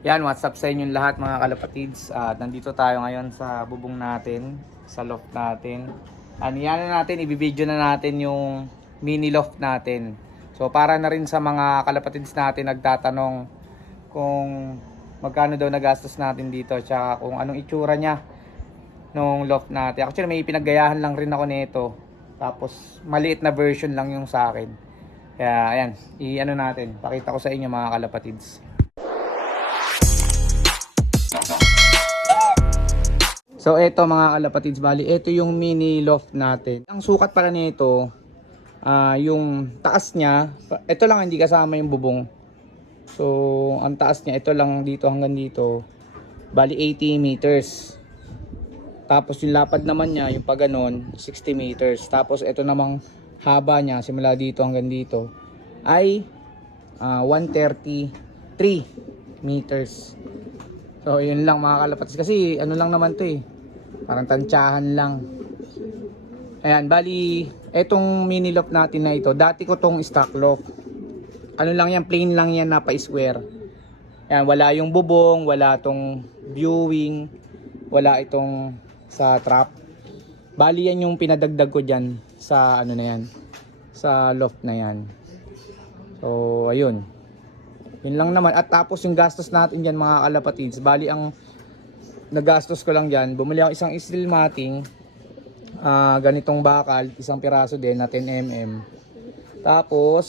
Yan, what's up sa inyong lahat mga kalapatids. At nandito tayo ngayon sa bubong natin, sa loft natin. Yan na natin, ibibideo na natin yung mini loft natin. So para na rin sa mga kalapatids natin nagtatanong kung magkano daw nagastos natin dito, tsaka kung anong itsura niya nung loft natin. Actually may pinaggayahan lang rin ako nito. Tapos maliit na version lang yung sa akin. Kaya ayan, i-ano natin, pakita ko sa inyo mga kalapatids. So eto mga kalapatids, bali ito yung mini loft natin. Ang sukat pala nito, yung taas niya, ito lang hindi kasama yung bubong. So ang taas niya, ito lang dito hanggang dito, bali 80 meters. Tapos yung lapad naman niya, yung pag ganon, 60 meters. Tapos ito namang haba niya, simula dito hanggang dito, ay 133 meters. So yun lang mga kalapatids, kasi ano lang naman to parang tantsahan lang. Ayan, bali etong mini loft natin na ito, dati ko tong stock loft. Ano lang yan, plain lang yan, napa-square. Ayan, wala yung bubong, wala tong viewing, wala itong sa trap. Bali yan yung pinadagdag ko dyan sa ano na yan, sa loft na yan. So ayun, yun lang naman. At tapos yung gastos natin dyan mga kalapatids, bali ang nagastos ko lang dyan, bumili ako isang steel matting, ganitong bakal, isang piraso din na 10mm. Tapos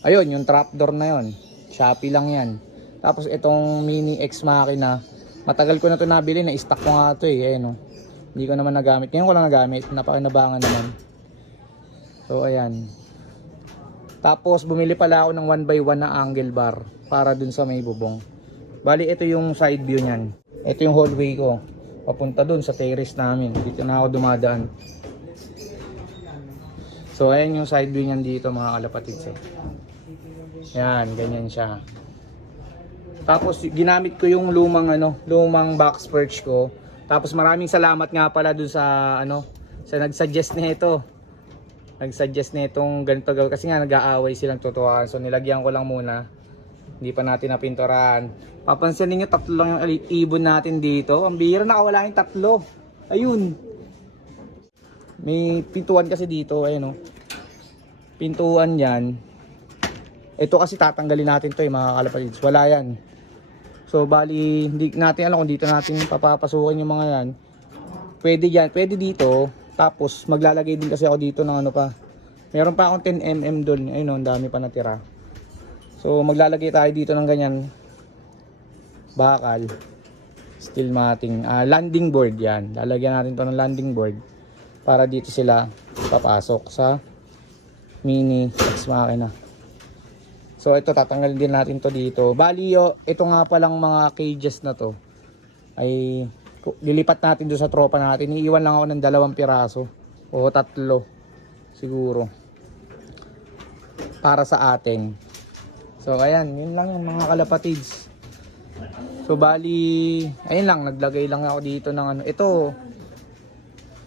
ayun, yung trapdoor na yun, Shopee lang yan. Tapos itong mini X makina, matagal ko na to nabili, na stock ko nga to ayun, no? Hindi ko naman nagamit, ngayon ko lang nagamit, napakinabangan naman. So ayan. Tapos bumili pala ako ng 1x1 na angle bar para dun sa may bubong. Bali ito yung side view niyan. Ito yung hallway ko papunta dun sa terrace namin. Dito na ako dumadaan. So ayan yung side view niyan dito mga kalapatids. Yan, ganyan siya. Tapos ginamit ko yung lumang box perch ko. Tapos maraming salamat nga pala dun sa sa nagsuggest nito. Nagsuggest nitong ganito gawin kasi nga nag-aaway silang tutuan. So nilagyan ko lang muna. Hindi pa natin napinturahan. Papansin niyo tatlo lang yung ibon natin dito. Ang bihira, nakawala yung tatlo. Ayun. May pintuan kasi dito, ayun pintuan yan. Ito kasi tatanggalin natin to mga kalapatids. Wala yan. So bali, hindi natin alam kung dito natin papapasukin yung mga yan. Pwede yan, pwede dito. Tapos maglalagay din kasi ako dito ng pa. Meron pa akong 10mm doon. Ayun ang dami pa natira. So maglalagay tayo dito ng ganyan bakal, steel matting, landing board yan. Lalagyan natin to ng landing board para dito sila papasok sa mini X makina. So ito tatanggalin din natin to dito. Bali ito nga palang mga cages na to ay lilipat natin doon sa tropa natin. Iiwan lang ako ng 2 piraso o 3 siguro para sa atin. So ayan, yun lang yung mga kalapatids. So bali, ayun lang, naglagay lang ako dito ng ito.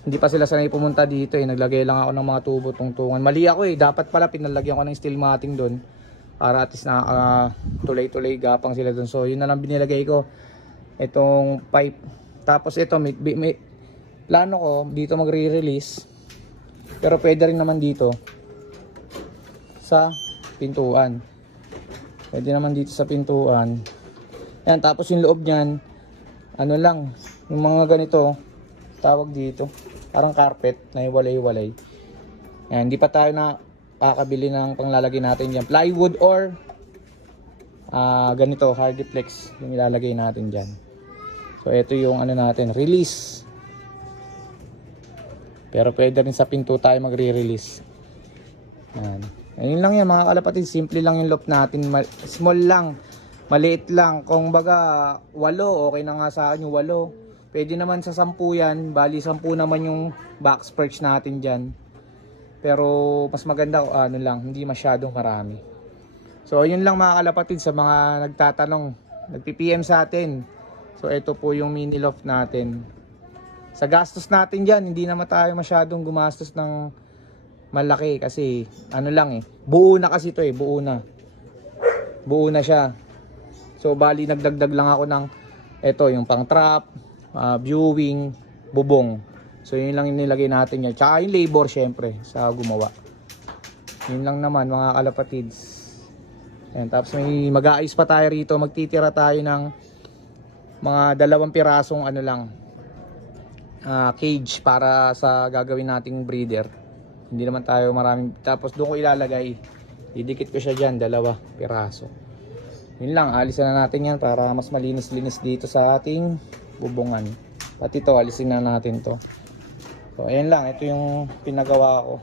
Hindi pa sila sanay pumunta dito naglagay lang ako ng mga tubo tungtungan. Mali ako dapat pala pinalagyan ko ng steel matting doon para at least na tuloy-tuloy gapang sila doon. So yun na lang binilagay ko, itong pipe. Tapos ito may plano ko dito magre-release, pero pwede rin naman dito sa pintuan. Pwede naman dito sa pintuan. Yan, tapos yung loob niyan lang, yung mga ganito tawag dito, parang carpet na iwalay-walay. Yan, hindi pa tayo na kakabili ng panglalagay natin diyan. Plywood or ganito, hardiplex yung ilalagay natin diyan. So ito yung natin, release. Pero pwede rin sa pinto tayo magre-release. Yan. Ayun lang yan mga kalapatid, simple lang yung loft natin, small lang, maliit lang. Kung baga 8, okay na nga sa akin yung 8. Pwede naman sa 10 yan, bali 10 naman yung box perch natin dyan. Pero mas maganda lang, hindi masyadong marami. So yun lang mga kalapatid, sa mga nagtatanong, nagpi-PM sa atin. So ito po yung mini loft natin. Sa gastos natin dyan, hindi naman tayo masyadong gumastos ng malaki kasi buo na kasi ito buo na. buo na siya. So bali nagdagdag lang ako ng ito yung pang trap, viewing, bubong. So yun lang yung nilagay natin yan. Tsaka yung labor syempre sa gumawa. Yun lang naman mga kalapatids. Ayan, tapos may mag-aayos pa tayo rito. Magtitira tayo ng mga 2 pirasong ano lang, cage para sa gagawin nating breeder. Hindi naman tayo maraming. Tapos doon ko ilalagay. Didikit ko siya dyan, 2 piraso. Yun lang, alisan na natin yan para mas malinis-linis dito sa ating bubungan. Pati ito, alisin na natin to. So ayan lang, ito yung pinagawa ko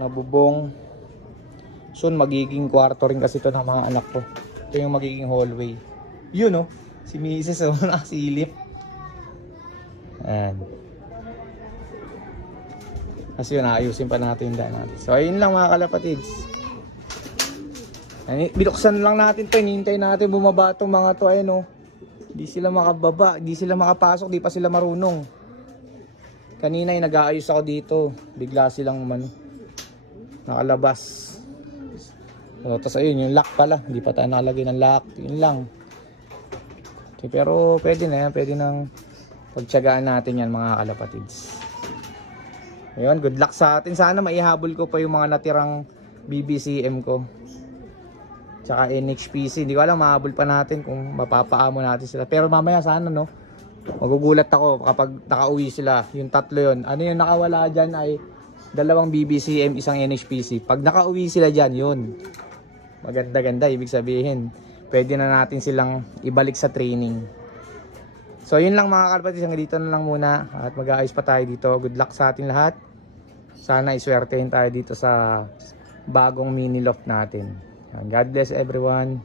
na bubong. Soon magiging kwarto rin kasi ito ng mga anak ko. Ito yung magiging hallway. Yun oh, si Mrs. oh, nakasilip. Ayan. Kasi yun, ayusin pa natin yung daan natin. So ayun lang mga kalapatids. Binuksan lang natin to, hinihintay natin bumaba itong mga to, ayun oh. Di sila makababa, di sila makapasok, di pa sila marunong. Kanina ay nag-aayos ako dito, bigla silang nakalabas. So, tapos ayun, yung lock pala, hindi pa tayo nakalagay ng lock, yun lang. Okay, pero pwede na yan, pwede nang pagtiyagaan natin yan mga kalapatids. Ayun, good luck sa atin, sana maihabol ko pa yung mga natirang BBCM ko. Tsaka NHPC, hindi ko alam, mahabol pa natin kung mapapaamo natin sila. Pero mamaya sana no, magugulat ako kapag nakauwi sila, yung 3 yun. Ano yung nakawala dyan ay 2 BBCM, 1 NHPC. Pag nakauwi sila dyan, yun. Maganda-ganda, ibig sabihin, pwede na natin silang ibalik sa training. So yun lang mga kalapatids, hanggang dito na lang muna. At mag-aayos pa tayo dito. Good luck sa atin lahat. Sana iswertehin tayo dito sa bagong mini loft natin. God bless everyone.